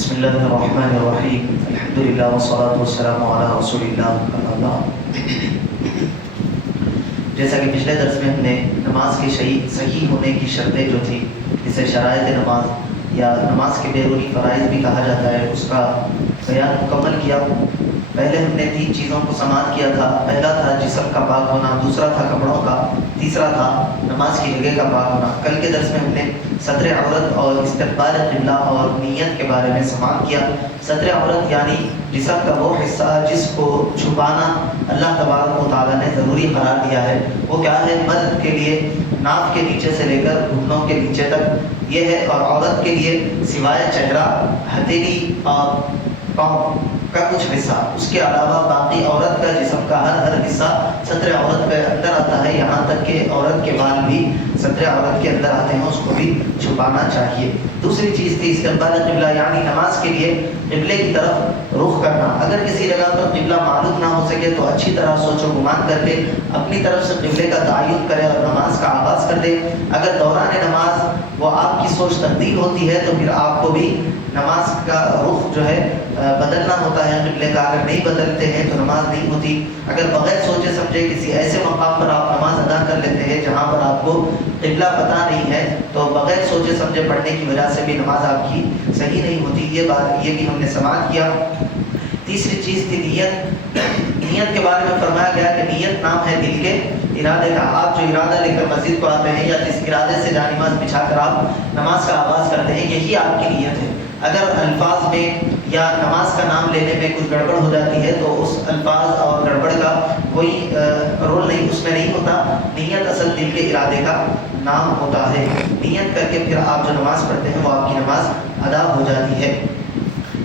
بسم اللہ الرحمن الرحیم الحمدللہ والصلاة والسلام علی رسول اللہ اما بعد۔ جیسا کہ پچھلے درس میں ہم نے نماز کے صحیح ہونے کی شرطیں جو تھی، جسے شرائط نماز یا نماز کے بیرونی فرائض بھی کہا جاتا ہے، اس کا بیان مکمل کیا۔ پہلے ہم نے 3 چیزوں کو سماعت کیا تھا۔ پہلا تھا جسم کا پاک ہونا، دوسرا تھا کپڑوں کا، تیسرا تھا نماز کی جگہ کا پاک ہونا۔ کل کے درس میں ہم نے ستر عورت اور استقبال قبلہ اور نیت کے بارے میں سماعت کیا۔ ستر عورت یعنی جسم کا وہ حصہ جس کو چھپانا اللہ تبارک و تعالیٰ نے ضروری قرار دیا ہے، وہ کیا ہے؟ مرد کے لیے ناف کے نیچے سے لے کر گھٹنوں کے نیچے تک یہ ہے، اور عورت کے لیے سوائے چہرہ، ہتھیلی اور پاؤں کا کچھ حصہ، اس کے علاوہ باقی عورت کا جسم کا ہر حصہ ستر عورت کے اندر آتا ہے، یہاں تک کہ عورت کے بال بھی ستر عورت کے اندر آتے ہیں، اس کو بھی چھپانا چاہیے۔ دوسری چیز تھی استقبال قبلہ، یعنی نماز کے لیے قبلے کی طرف رخ کرنا۔ اگر کسی جگہ پر قبلہ معلوم نہ ہو سکے تو اچھی طرح سوچ و گمان کر کے اپنی طرف سے قبلے کا تعین کرے اور نماز کا آغاز کر دے۔ اگر دوران نماز وہ آپ کی سوچ تبدیل ہوتی ہے تو پھر آپ کو بھی نماز کا رخ جو ہے بدلنا ہوتا ہے قبلے کا۔ اگر نہیں بدلتے ہیں تو نماز نہیں ہوتی۔ اگر بغیر سوچے سمجھے کسی ایسے مقام پر آپ نماز ادا کر لیتے ہیں جہاں پر آپ کو قبلہ پتہ نہیں ہے تو بغیر سوچے سمجھے پڑھنے کی وجہ سے بھی نماز آپ کی صحیح نہیں ہوتی۔ یہ بھی ہم نے سماعت کیا۔ تیسری چیز تھی نیت۔ نیت کے بارے میں فرمایا گیا کہ نیت نام ہے دل کے ارادے کا۔ آپ جو ارادہ لے کر مسجد کو آتے ہیں یا جس ارادے سے جانماز بچھا کر آپ نماز کا آغاز کرتے ہیں، یہی آپ کی نیت ہے۔ اگر الفاظ میں یا نماز کا نام لینے میں کچھ گڑبڑ ہو جاتی ہے تو اس الفاظ اور گڑبڑ کا کوئی رول نہیں اس میں نہیں ہوتا۔ نیت اصل دل کے ارادے کا نام ہوتا ہے۔ نیت کر کے پھر آپ جو نماز پڑھتے ہیں وہ آپ کی نماز ادا ہو جاتی ہے۔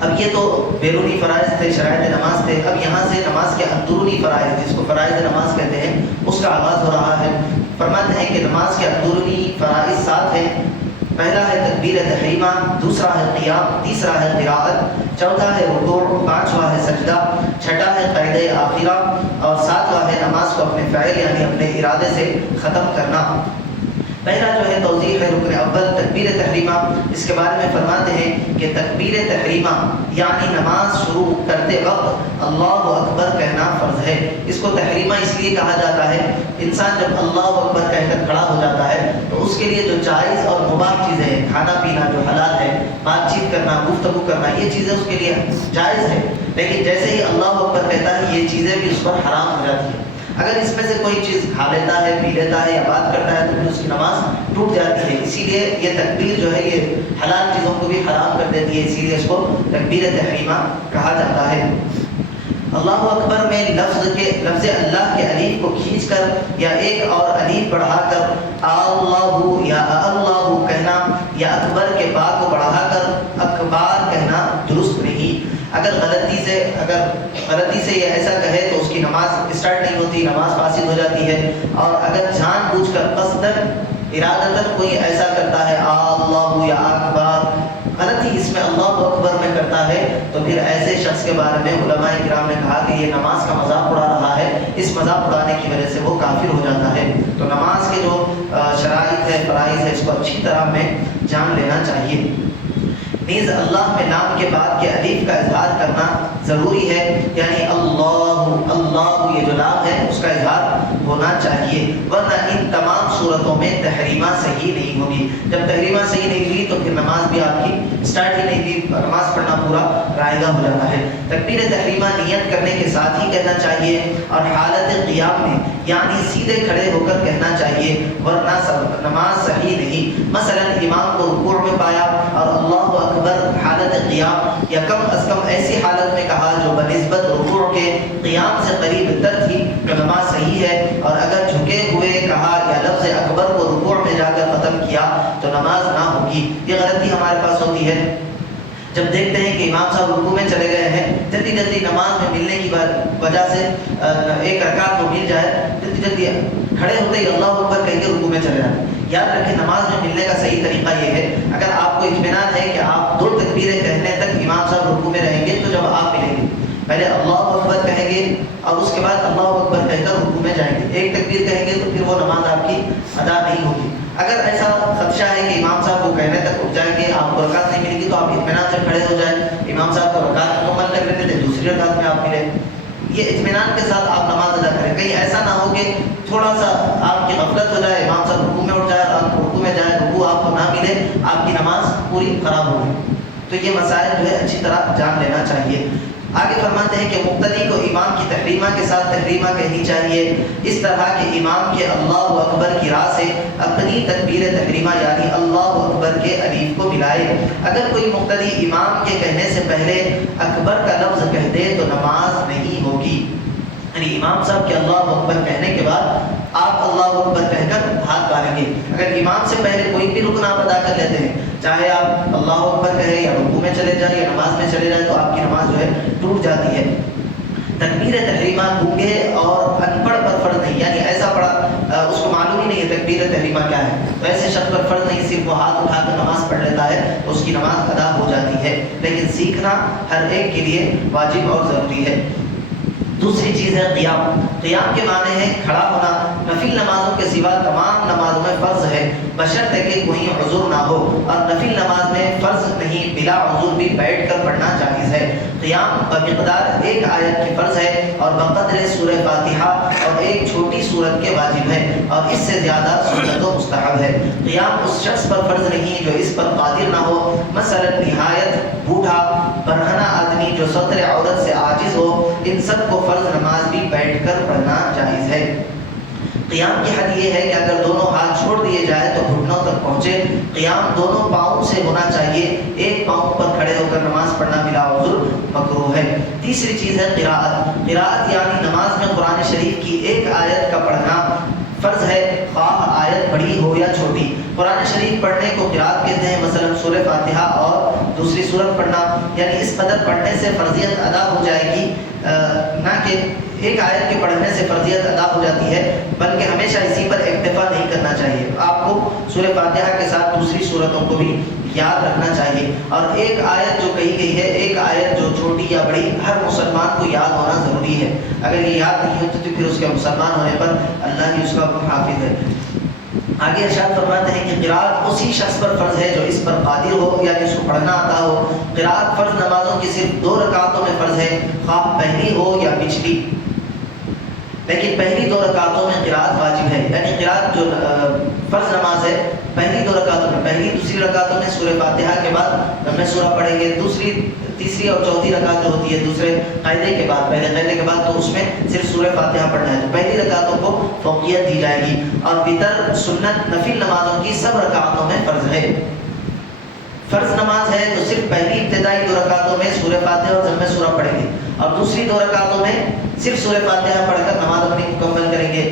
اب یہ تو بیرونی فرائض تھے، شرائط نماز تھے۔ اب یہاں سے نماز کے اندرونی فرائض، جس کو فرائض نماز کہتے ہیں، اس کا آغاز ہو رہا ہے۔ فرماتے ہیں کہ نماز کے اندرونی فرائض 7 ہیں۔ پہلا ہے تکبیر تحریمہ، دوسرا ہے قیام، تیسرا ہے قراءت، چوتھا ہے رکوع، پانچواں ہے سجدہ، چھٹا ہے قید آخرہ، اور ساتواں ہے نماز کو اپنے فعل یعنی اپنے ارادے سے ختم کرنا۔ پہلا جو ہے توضیح ہے رکن اول تکبیر تحریمہ۔ اس کے بارے میں فرماتے ہیں کہ تکبیر تحریمہ یعنی نماز شروع کرتے وقت اللہ اکبر کہنا فرض ہے۔ اس کو تحریمہ اس لیے کہا جاتا ہے، انسان جب اللہ اکبر کہہ کر کھڑا ہو جاتا ہے تو اس کے لیے جو جائز اور مباح چیزیں ہیں، کھانا پینا جو حلال ہے، بات چیت کرنا، گفتگو کرنا، یہ چیزیں اس کے لیے جائز ہے، لیکن جیسے ہی اللہ اکبر کہتا ہے یہ چیزیں بھی اس پر حرام ہو جاتی ہیں۔ اگر اس میں سے کوئی چیز کھا لیتا ہے، پی لیتا ہے یا بات کرتا ہے تو پھر اس کی نماز ٹوٹ جاتی ہے۔ اسی لیے یہ تکبیر جو ہے یہ حلال چیزوں کو بھی حرام کر دیتی ہے، اسی لیے اس کو تکبیر تحریمہ کہا جاتا ہے۔ اللہ اکبر میں لفظ اللہ کے الف کو کھینچ کر یا ایک اور الف بڑھا کر اللہ یا اللہ کہنا یا اکبر کے با کو بڑھا کر اکبار کہنا درست نہیں۔ اگر غلطی سے یہ ایسا کہے تو اس کی نماز اسٹارٹ نہیں ہوتی، نماز فاسد ہو جاتی ہے۔ اور اگر جان بوجھ کر قصدن ارادتاً کوئی ایسا کرتا ہے اللہ یا اکبر، غلطی اس میں اللہ اکبر میں کرتا ہے، تو پھر ایسے شخص کے بارے میں علماء کرام نے کہا کہ یہ نماز کا مذاق اڑا رہا ہے، اس مذاق اڑانے کی وجہ سے وہ کافر ہو جاتا ہے۔ تو نماز کے جو شرائط ہے، فرائض ہے، اس کو اچھی طرح میں جان لینا چاہیے۔ نیز اللہ میں نام کے بعد کے الف کا اظہار کرنا ضروری ہے، یعنی اللہ یہ جو نام ہے اس کا اظہار ہونا چاہیے، ورنہ ان تمام صورتوں میں تحریمہ صحیح نہیں ہوگی۔ جب تحریمہ صحیح نہیں ہوئی تو پھر نماز بھی آپ کی اسٹارٹ ہی نہیں ہوئی، نماز پڑھنا پورا رائگاں ہو جاتا ہے۔ تکبیر تحریمہ نیت کرنے کے ساتھ ہی کہنا چاہیے اور حالت قیام میں یعنی سیدھے کھڑے ہو کر کہنا چاہیے، ورنہ نماز صحیح نہیں۔ مثلا امام کو رکوع میں پایا اور اللہ اکبر حالت قیام یا کم از کم ایسی حالت میں کہا جو بنسبت رکوع کے قیام سے قریب تر تھی تو نماز صحیح ہے، اور اگر جھکے ہوئے کہا یا لفظ اکبر کو رکوع میں جا کر ختم کیا تو نماز نہ ہوگی۔ یہ غلطی ہمارے پاس ہوتی ہے جب دیکھتے ہیں کہ امام صاحب رکوع میں چلے گئے ہیں، جلدی جلدی نماز میں ملنے کی وجہ سے ایک رکعت کو مل جائے، جلدی جلدی کھڑے ہوتے ہی اللہ اکبر کہہ کے رکوع میں چلے جاتے ہیں۔ یاد رکھیں نماز میں ملنے کا صحیح طریقہ یہ ہے، اگر آپ کو اطمینان ہے کہ آپ 2 تکبیریں کہنے تک امام صاحب رکوع میں رہیں گے تو جب آپ ملیں گے پہلے اللہ اکبر کہیں گے اور اس کے بعد اللہ اکبر کہہ کر رکوع میں جائیں گے، ایک تکبیر کہیں گے تو پھر وہ نماز آپ کی ادا نہیں ہوگی۔ اگر ایسا خدشہ ہے کہ امام صاحب کو کہنے تک رک جائیں گے، آپ کو رکعت نہیں ملے گی تو آپ اطمینان سے کھڑے ہو جائیں، امام صاحب کو رکعت مکمل کر لیتے تھے، دوسری رکعت میں آپ ملے، یہ اطمینان کے ساتھ آپ نماز ادا کریں. کہیں ایسا نہ ہو کہ تھوڑا سا آپ کی غفلت ہو جائے، امام صاحب رکوع میں اٹھ جائے اور آپ رکوع میں جائے، رکوع آپ کو نہ ملے، آپ کی نماز پوری خراب ہو گئی. تو یہ مسائل جو ہے اچھی طرح جان لینا چاہیے. آگے فرماتے ہیں کہ مقتدی کو امام کی تحریمہ کے ساتھ تحریمہ کہنی چاہیے، اس طرح کہ امام کے اللہ اکبر کی راہ سے اپنی تکبیر تحریمہ یعنی اللہ اکبر کے الف کو ملائے. اگر کوئی مقتدی امام کے کہنے سے پہلے اکبر کا لفظ کہہ دے تو نماز نہیں ہوگی. یعنی امام صاحب کے اللہ اکبر کہنے کے بعد آپ اللہ اکبر کہہ کر ہاتھ باندھیں گے. اگر امام سے پہلے کوئی بھی رکن آپ ادا کر لیتے ہیں، چاہے آپ اللہ اکبر کہیں یا رکوع میں چلے جائیں یا نماز میں چلے جائیں، تو آپ کی نماز جو ہے ٹوٹ جاتی ہے. تکبیر تحریمہ گونگے اور ان پڑھ پر فرض نہیں، یعنی ایسا پڑھا اس کو معلوم ہی نہیں ہے تکبیر تحریمہ کیا ہے، تو ایسے شخص پر فرض نہیں، صرف وہ ہاتھ اٹھا کر نماز پڑھ لیتا ہے تو اس کی نماز ادا ہو جاتی ہے. لیکن سیکھنا ہر ایک کے لیے واجب اور ضروری ہے. دوسری چیز ہے قیام. قیام کے معنی ہے کھڑا ہونا. نفل نمازوں کے سوا تمام نمازوں میں فرض ہے بشرطے کہ کوئی عذر نہ ہو، اور نفل نماز میں فرض نہیں، بلا عذر بھی بیٹھ کر پڑھنا جائز ہے. قیام بمقدار ایک آیت کی فرض ہے اور بقدر سورہ فاتحہ اور ایک چھوٹی سورت کے واجب ہے، اور اس سے زیادہ سنت و مستحب ہے. قیام اس شخص پر فرض نہیں جو اس پر قادر نہ ہو، مثلا نہایت بوڑھا برہنہ آدمی جو ستر عورت سے عاجز ہو، ان سب کو فرض نماز بھی بیٹھ کر پڑھنا جائز ہے. قیام کی حد یہ ہے کہ اگر دونوں ہاتھ چھوڑ دیے جائے تو گھٹنوں تک پہنچے. قیام دونوں پاؤں سے ہونا چاہیے، ایک پاؤں پر کھڑے ہو کر نماز پڑھنا بلا عذر مکروہ ہے. تیسری چیز ہے قراءت. قراءت یعنی نماز میں قرآن شریف کی ایک آیت کا پڑھنا فرض ہے، خواہ آیت بڑی ہو یا چھوٹی. قرآن شریف پڑھنے کو قراءت کہتے ہیں، مثلا سورہ فاتحہ اور دوسری سورت پڑھنا، یعنی اس قدر پڑھنے سے فرضیت ادا ہو جائے گی، نہ کہ ایک آیت کے پڑھنے سے فرضیت ادا ہو جاتی ہے، بلکہ ہمیشہ اسی پر اکتفا نہیں کرنا چاہیے. آپ کو سورہ فاتحہ کے ساتھ دوسری سورتوں کو بھی یاد رکھنا چاہیے. اور ایک آیت جو کہی گئی ہے، ایک آیت جو چھوٹی یا بڑی، ہر مسلمان کو یاد ہونا ضروری ہے. اگر یہ یاد نہیں ہوتی تو پھر اس کے مسلمان ہونے پر اللہ ہی اس کا حافظ ہے. آگے ارشاد فرماتے ہیں کہ قراءت اسی شخص پر فرض ہے جو اس پر قادر ہو، یعنی اس کو پڑھنا آتا ہو. قراءت فرض نمازوں کی صرف 2 رکعتوں میں فرض ہے، خواہ پہلی ہو یا پچھلی، لیکن پہلی 2 رکعتوں میں قراءت واجب ہے. یعنی قراءت جو فرض نماز ہے، پہلی 2 رکعتوں میں، پہلی دوسری رکعتوں میں سورہ فاتحہ کے بعد ہم سورہ پڑھیں گے. تیسری اور چوتھی رکعت جو ہوتی ہے دوسرے قاعدے کے بعد، پہلے قاعدے کے بعد، تو اس میں صرف سورہ فاتحہ پڑھنا ہے. تو پہلی رکعتوں کو فوقیت دی جائے گی. اور وتر سنت نفل نمازوں کی سب رکعتوں میں فرض ہے. فرض نماز ہے تو صرف پہلی ابتدائی 2 رکعتوں میں سورہ فاتحہ اور ضم سورہ پڑھیں گے، اور دوسری 2 رکعتوں میں صرف سورہ فاتحہ پڑھ کر نماز اپنی مکمل کریں گے.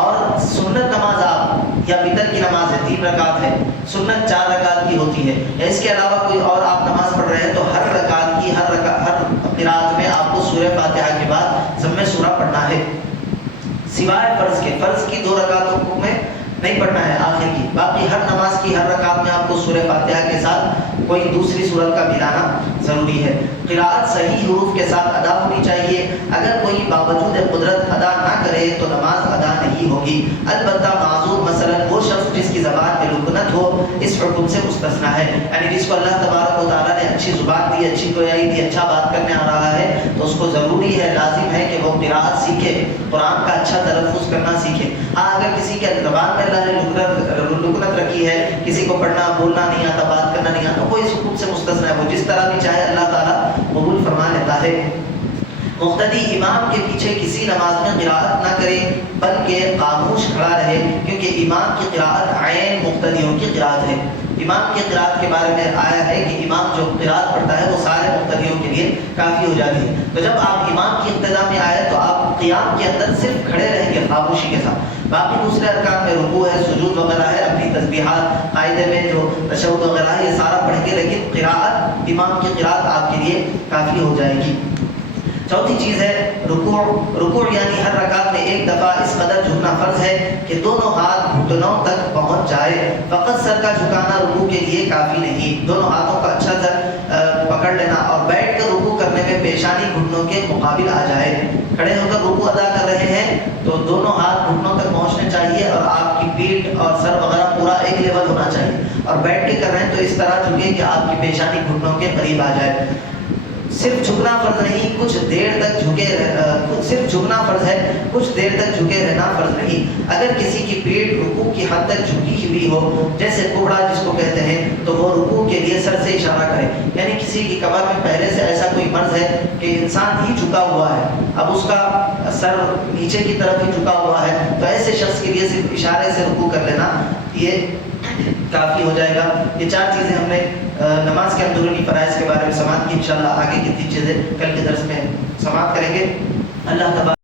اور سنت نماز آپ یا وتر کی نماز ہے 3 رکعت ہے، سنت 4 رکعت کی ہوتی ہے. اس کے علاوہ کوئی اور آپ نماز پڑھ رہے ہیں تو ہر رکعت کی ہر قراءت میں آپ کو سورہ فاتحہ کے بعد ضم سورہ پڑھنا ہے، سوائے فرض کے. فرض کی 2 رکعتوں میں نہیں پڑھنا ہے آخر کی، باقی ہر نماز کی ہر رکعت میں آپ کو سورہ فاتحہ کے ساتھ کوئی دوسری سورت کا ملانا ضروری ہے. قراءت صحیح حروف کے ساتھ ادا ہونی چاہیے. اگر کوئی باوجود قدرت ادا نہ کرے تو نماز ادا نہیں ہوگی. البتہ معذور مثلا وہ شخص جس کی زبان میں لکنت ہو اس حکم سے مستثنیٰ ہے، یعنی جس کو اللہ تبارک و تعالیٰ نے اچھی زبان دی، اچھی گویائی دی، اچھا بات کرنے آ رہا ہے، تو اس کو ضروری ہے، لازم ہے کہ وہ قراءت سیکھے، قرآن کا اچھا تلفظ کرنا سیکھے. ہاں اگر کسی کے زبان میں اللہ نے لکنت رکھی ہے، کسی کو پڑھنا بولنا نہیں آتا، بات کرنا نہیں آتا، وہ اس حکم سے مستثنیٰ ہے، وہ جس طرح بھی چاہے اللہ تعالیٰ قبول فرما لیتا ہے. مقتدی امام کے پیچھے کسی نماز میں قراءت نہ کرے بلکہ خاموش کھڑا رہے، کیونکہ امام کی قراءت عین مقتدیوں کی قراءت ہے. امام کی قراءت کے بارے میں آیا ہے کہ امام جو قراءت پڑھتا ہے وہ سارے مقتدیوں کے لیے کافی ہو جاتی ہے. تو جب آپ امام کی ابتدا میں آئے تو آپ قیام کے اندر صرف کھڑے رہیں گے خاموشی کے ساتھ. باقی دوسرے ارکان میں رکوع ہے، سجود وغیرہ ہے، اپنی تسبیحات قاعدے میں جو تشہد وغیرہ ہے یہ سارا پڑھیں گے، لیکن قراءت امام کی قراءت آپ کے لیے کافی ہو جائے گی. چوتھی چیز ہے رکوع. رکوع یعنی ہر رکعت میں ایک دفعہ اس قدر جھکنا فرض ہے کہ دونوں ہاتھ گھٹنوں تک پہنچ جائے. فقط سر کا جھکانا رکوع کے لیے کافی نہیں، دونوں ہاتھوں کا اچھا سا پکڑ لینا اور بیٹھ کر رکوع کرنے میں بے پیشانی گھٹنوں کے مقابل آ جائے۔ کھڑے ہو کر رکوع ادا کر رہے ہیں تو دونوں ہاتھ گھٹنوں تک پہنچنے چاہیے اور آپ کی پیٹھ اور سر وغیرہ پورا ایک لیول ہونا چاہیے، اور بیٹھ کے کر رہے ہیں تو اس طرح جھکے کہ آپ کی پیشانی گھٹنوں کے قریب آ جائے۔ صرف جھکنا فرض نہیں، کچھ دیر تک جھکے صرف جھکنا فرض ہے، کچھ دیر تک جھکے رہنا فرض نہیں۔ اگر کسی کی پیٹھ رکوع کی حد تک جھکی ہوئی ہو، جیسے کوبڑا جس کو کہتے ہیں، تو وہ رکوع کے لیے سر سے اشارہ کرے، یعنی کسی کی کمر میں پہلے سے ایسا کوئی مرض ہے کہ انسان ہی جھکا ہوا ہے، اب اس کا سر نیچے کی طرف ہی جھکا ہوا ہے، تو ایسے شخص کے لیے صرف اشارے سے رکوع کر لینا یہ کافی ہو جائے گا۔ یہ 4 چیزیں ہم نے نماز کے اندرونی فرائض کے بارے میں سماعت کی۔ انشاءاللہ آگے کی 3 چیزیں کل کے درس میں سماعت کریں گے۔ اللہ تبارک